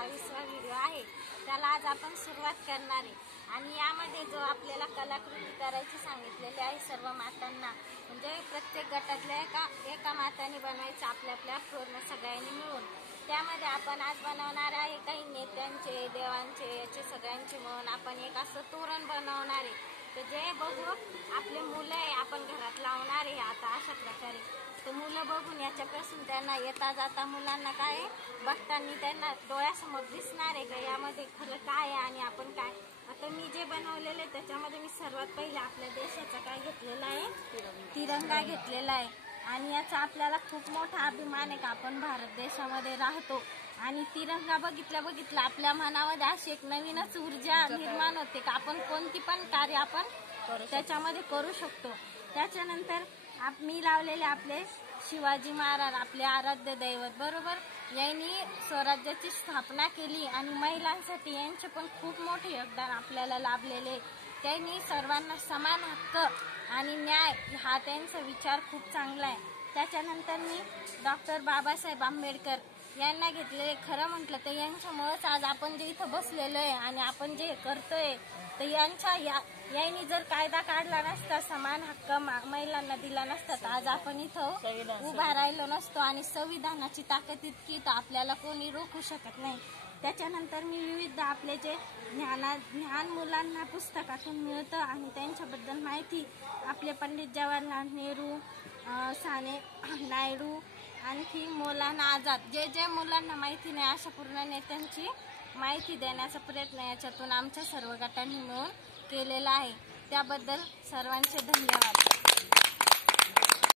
22वा video आहे त्याला आज आपण सुरुवात करणार आहे। आणि यामध्ये जो आपल्याला कलाकृती करायची सांगितलेली आहे सर्व मातांना, म्हणजे प्रत्येक गटातल्या एका माताने बनवायचं आपल्या पूर्ण सगळ्यांनी मिळून। त्यामध्ये आपण आज बनवणार आहे काही नेत्यांचे, देवांचे, याचे सगळ्यांचे मिळून आपण एक असं तोरण बनवणार आहे। तर जे बघू आपले मुलं आहे आपण घरात लावणार आहे आता अशा प्रकारे। तर मुलं बघून याच्यापासून त्यांना येता जाता मुलांना काय बघताना त्यांना डोळ्यासमोर दिसणार आहे का यामध्ये खरं काय आहे आणि आपण काय। आता मी जे बनवलेले त्याच्यामध्ये मी सर्वात पहिले आपल्या देशाचा काय घेतलेला आहे, तिरंगा घेतलेला आहे। आणि याचा आपल्याला खूप मोठा अभिमान आहे का आपण भारत देशामध्ये राहतो। आणि तिरंगा बघितला आपल्या मनामध्ये अशी एक नवीनच ऊर्जा निर्माण होते का आपण कोणती पण कार्य आपण त्याच्यामध्ये करू शकतो। त्याच्यानंतर मी लावलेले आपले शिवाजी महाराज आपले आराध्य दैवत बरोबर, यांनी स्वराज्याची स्थापना केली आणि महिलांसाठी यांचे पण खूप मोठे योगदान आपल्याला लाभलेले। त्यांनी सर्वांना समान हक्क आणि न्याय हा त्यांचा विचार खूप चांगला आहे। त्याच्यानंतर मी डॉक्टर बाबासाहेब आंबेडकर यांना घेतलेले। खरं म्हटलं तर यांच्यामुळेच आज आपण जे इथं बसलेलो आहे आणि आपण जे करतोय तर यांनी जर कायदा काढला नसता, समान हक्क महिलांना दिला नसता तर आज आपण इथं उभा राहिलो नसतो। आणि संविधानाची ताकद इतकी तर आपल्याला कोणी रोखू शकत नाही। त्याच्यानंतर मी विविध आपले जे ज्ञान मुलांना पुस्तकातून मिळतं आणि त्यांच्याबद्दल माहिती आपले पंडित जवाहरलाल नेहरू, साने नायडू, आणखी मौलाना आझाद जे मुलांना माहिती नाही अशा पूर्ण नेत्यांची माहिती देण्याचा प्रयत्न याच्यातून आमच्या सर्व गटांनी मिळून केलेला आहे। त्याबद्दल सर्वांचे धन्यवाद।